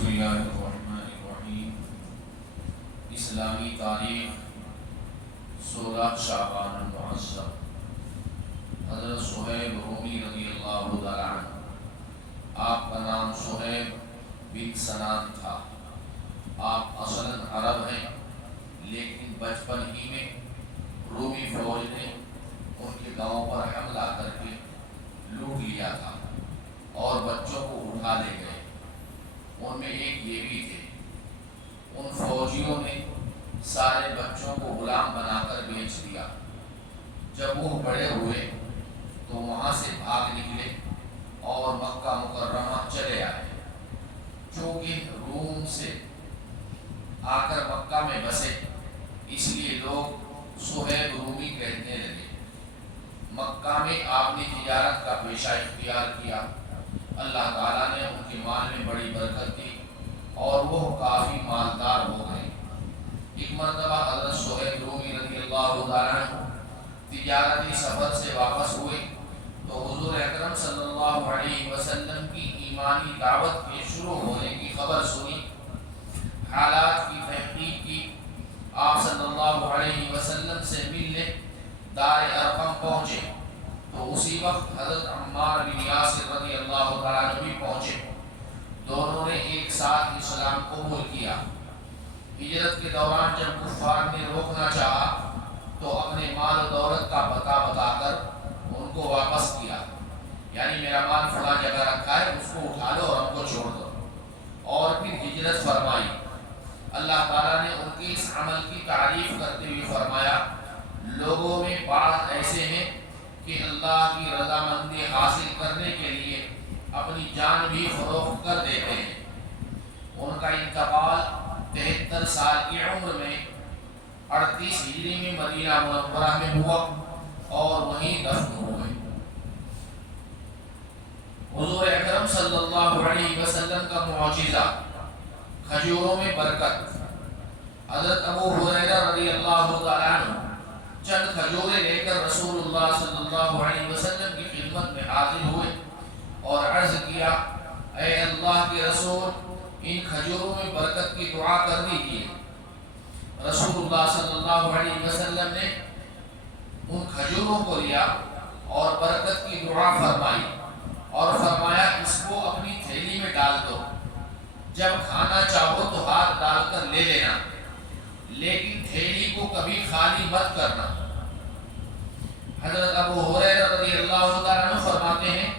بسم اللہ الرحمن الرحیم۔ اسلامی تاریخ 16 شعبان المعظم۔ حضرت سہیل رومی رضی اللہ تعالیٰ عنہ، آپ کا نام سہیل بن سنان تھا۔ آپ اصلاً عرب ہیں، لیکن بچپن ہی میں رومی فوج نے ان کے گاؤں پر حملہ کر کے لوٹ لیا تھا اور بچوں کو اٹھا لے گئے۔ ان میں ایک یہ بھی تھے۔ ان فوجیوں نے سارے بچوں کو غلام بنا کر بیچ دیا۔ جب وہ بڑے ہوئے تو وہاں سے بھاگ نکلے اور مکہ مکرمہ چلے آئے۔ چونکہ روم سے آ کر مکہ میں بسے، اس لیے لوگ سہیل رومی کہنے لگے۔ مکہ میں آپ نے تجارت کا پیشہ اختیار کیا۔ اللہ تعالیٰ نے ان کے مال میں بڑی برکت دی اور وہ کافی مالدار ہو گئے۔ ایک مرتبہ حضرت سہیل رومی رضی اللہ تعالیٰ عنہ تجارتی سفر سے واپس ہوئے تو حضور اکرم صلی اللہ علیہ وسلم کی ایمانی دعوت کے شروع ہونے کی خبر سنی۔ حالات کی تحقیق کی۔ آپ صلی اللہ علیہ وسلم سے ملنے دار ارقم پہنچے تو اسی وقت حضرت عمار بن یاسر رضی اللہ تعالیٰ عنہ بھی پہنچے۔ دونوں نے ایک ساتھ اسلام قبول کیا۔ ہجرت کے دوران جب کفار نے روکنا چاہا تو اپنے مال و دولت کا بتا کر ان کو واپس کیا، یعنی میرا مال فلاں جگہ رکھا ہے، اس کو اٹھا لو اور ہم کو چھوڑ دو، اور پھر ہجرت فرمائی۔ اللہ تعالیٰ نے ان کے اس عمل کی تعریف کرتے ہوئے فرمایا، لوگوں میں بعض ایسے ہیں کہ اللہ کی رضامندی حاصل کرنے کے لیے اپنی جان بھی فروخت کر دیتے ہیں۔ ان کا انتقال 73 سال کی عمر میں 38 ہجری میں مدینہ منورہ میں ہوا اور وہیں دفن ہوئے۔ حضور اکرم صلی اللہ علیہ وسلم کا معجزہ، کھجوروں میں برکت۔ حضرت ابو ہریرہ رضی اللہ تعالیٰ عنہ چند کھجوریں لے کر رسول اللہ صلی اللہ علیہ وسلم کی خدمت میں حاضر ہوئے اور عرض کیا، اے اللہ کے رسول، ان کھجوروں میں برکت کی دعا کر دیجیے۔ رسول اللہ صلی اللہ علیہ وسلم نے ان کھجوروں کو لیا اور برکت کی دعا فرمائی اور فرمایا، اس کو اپنی تھیلی میں ڈال دو، جب کھانا چاہو تو ہاتھ ڈال کر لے لینا، لیکن تھیلی کو کبھی خالی مت کرنا۔ حضرت ابو ہریرہ رضی اللہ تعالیٰ عنہ فرماتے ہیں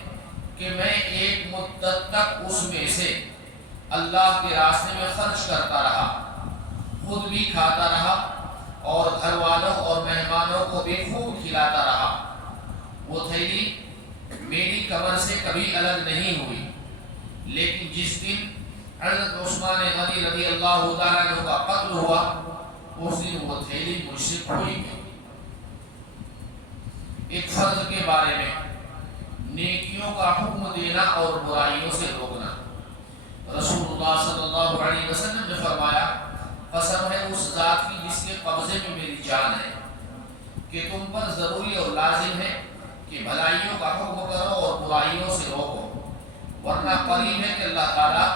کہ میں ایک مدت تک اس میں سے اللہ کے راستے میں خرچ کرتا رہا، خود بھی کھاتا رہا اور گھر والوں اور مہمانوں کو بھی خوب کھلاتا رہا۔ وہ تھیلی میری کمر سے کبھی الگ نہیں ہوئی، لیکن جس دن حضرت عثمان غنی رضی اللہ تعالیٰ عنہ کا قتل ہوا، اس دن وہ تھیلی مجھ سے کھوئی گئی۔ ایک فرض کے بارے میں، نیکیوں کا حکم دینا اور برائیوں سے روکنا۔ رسول اللہ صلی اللہ علیہ وسلم نے فرمایا، قسم ہے اس ذات کی جس کے قبضے میں میری جان ہے، کہ تم پر ضروری اور لازم ہے کہ بھلائیوں کا حکم کرو اور برائیوں سے روکو، ورنہ قریب ہے کہ اللہ تعالیٰ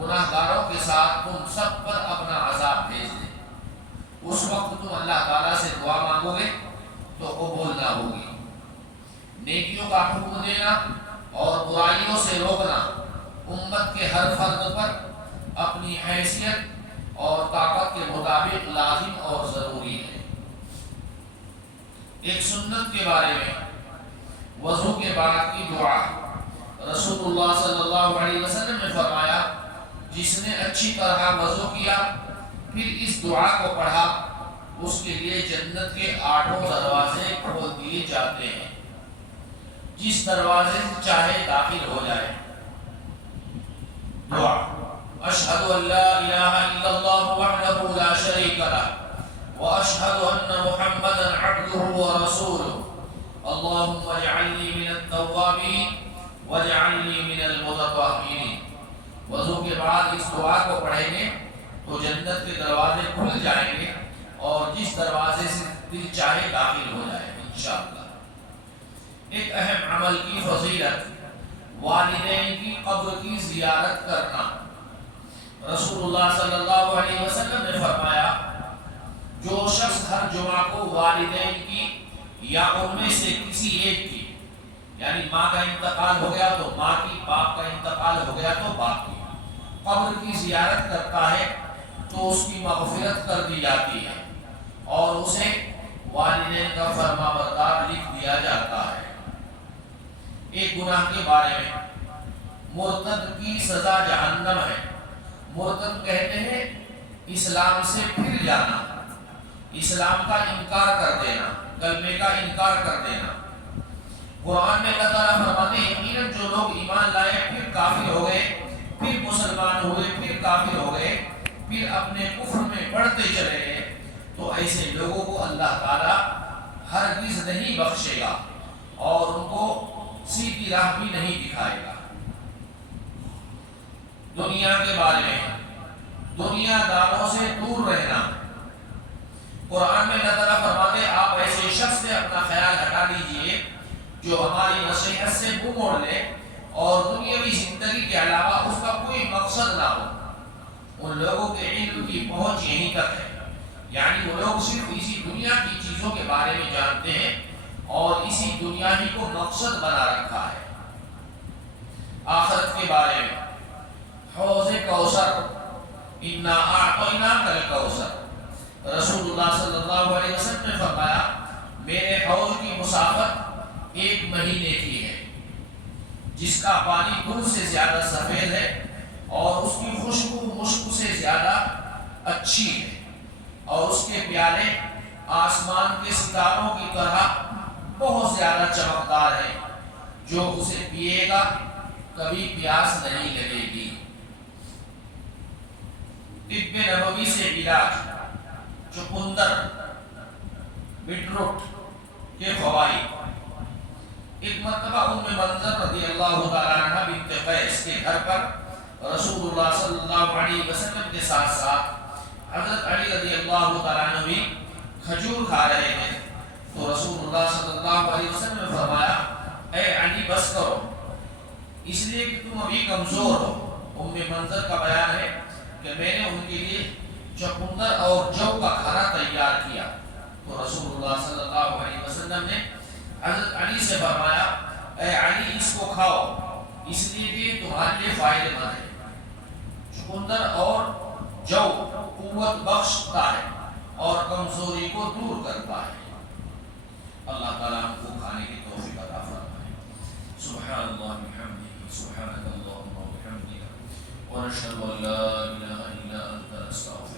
گناہ گاروں کے ساتھ تم سب پر اپنا عذاب بھیج دے۔ اس وقت تم اللہ تعالیٰ سے دعا مانگو گے تو قبول نہ ہوگی۔ نیکیوں کا حکم دینا اور برائیوں سے روکنا امت کے ہر فرد پر اپنی حیثیت اور طاقت کے مطابق لازم اور ضروری ہے۔ ایک سنت کے بارے میں، وضو کے بعد کی دعا۔ رسول اللہ صلی اللہ علیہ وسلم نے فرمایا، جس نے اچھی طرح وضو کیا پھر اس دعا کو پڑھا، اس کے لیے جنت کے 8 دروازے کھول دیے جاتے ہیں، جس دروازے سے چاہے داخل ہو جائے۔ دعا: اشہد ان لا الہ الا اللہ وحدہ لا شریک لہ واشہد ان محمدا عبدہ ورسولہ اللہم اجعلنی من التوابین واجعلنی من المتطہرین۔ وضو کے بعد اس دعا کو پڑھیں گے تو جنت کے دروازے کھل جائیں گے اور جس دروازے سے دل چاہے داخل ہو جائے انشاءاللہ۔ ایک اہم عمل کی فضیلت، والدین کی قبر کی زیارت کرنا۔ والدین کی یا ان میں سے کسی ایک کی، یعنی ماں کا انتقال ہو گیا تو ماں کی، باپ کا انتقال ہو گیا تو باپ کی، قبر کی زیارت کرتا ہے تو اس کی مغفرت کر دی جاتی ہے اور اسے والدین کا فرما بردار لکھ دیا جاتا ہے۔ ایک گناہ کے بارے میں، مرتد کی سزا جہنم ہے۔ مرتد کہتے ہیں اسلام سے پھر جانا، اسلام کا انکار کر دینا، کلمے کا انکار کر دینا۔ قرآن میں اللہ تعالیٰ فرماتے ہیں یقیناً جو لوگ ایمان لائے پھر کافر ہو گئے، پھر مسلمان ہوئے، پھر کافر ہو گئے، پھر اپنے کفر میں بڑھتے چلے گئے، تو ایسے لوگوں کو اللہ تعالیٰ ہرگز نہیں بخشے گا اور ان کو سیدھی راہ بھی نہیں دکھائے گا۔ دنیا کے بارے میں، دنیا داروں سے دور رہنا۔ قرآن میں اللہ تعالیٰ فرماتے ہیں آپ ایسے شخص سے اپنا خیال ہٹا لیجئے جو ہماری نصیحت سے منہ موڑ لے اور دنیاوی زندگی کے علاوہ اس کا کوئی مقصد نہ ہو۔ ان لوگوں کے علم کی پہنچ یہیں تک ہے، یعنی وہ لوگ صرف اسی دنیا کی چیزوں کے بارے میں جانتے ہیں اور اسی دنیا ہی کو مقصد بنا رکھا ہے۔ آخرت کے بارے میں، حوض کوثر، انا اعطیناک الکوثر، رسول اللہ صلی اللہ علیہ وسلم نے فرمایا میرے حوض کی مسافت 1 مہینے کی ہے، جس کا پانی دودھ سے زیادہ سفید ہے اور اس کی خوشبو مشک سے زیادہ اچھی ہے اور اس کے پیالے آسمان کے ستاروں کی طرح بہت زیادہ چمکدار ہیں، جو اسے پیے گا کبھی پیاس نہیں لگے گی۔ طب نبوی سے علاج، چقندر، بیٹروٹ کے فوائد۔ ایک مرتبہ ام منظر رضی اللہ تعالیٰ عنہ بنت قیس کے گھر پر رسول اللہ صلی اللہ علیہ وسلم کے ساتھ ساتھ حضرت علی رضی اللہ تعالیٰ عنہ بھی کھجور کھا رہے تھے، تو رسول اللہ صلی اللہ علیہ وسلم نے فرمایا اے علی بس کرو، اس لیے کہ تم ابھی کمزور ہو۔ ام منظر کا بیان ہے کہ میں نے ان کے لیے چقندر اور جو کا کھانا تیار کیا، تو رسول اللہ صلی اللہ علیہ وسلم نے حضرت علی سے فرمایا اے علی اس کو کھاؤ، اس لیے کہ تمہارے لیے فائدہ مند ہے۔ چقندر اور جو قوت بخشتا ہے اور کمزوری کو دور کرتا ہے۔ اللہ تعالیٰ ہم کو کھانے کی توفیق عطا فرمائے۔ سبحان اللہ بحمدہ، سبحانک اللہم وبحمدک، ونشہد ان لا الہ الا انت نستغفرک۔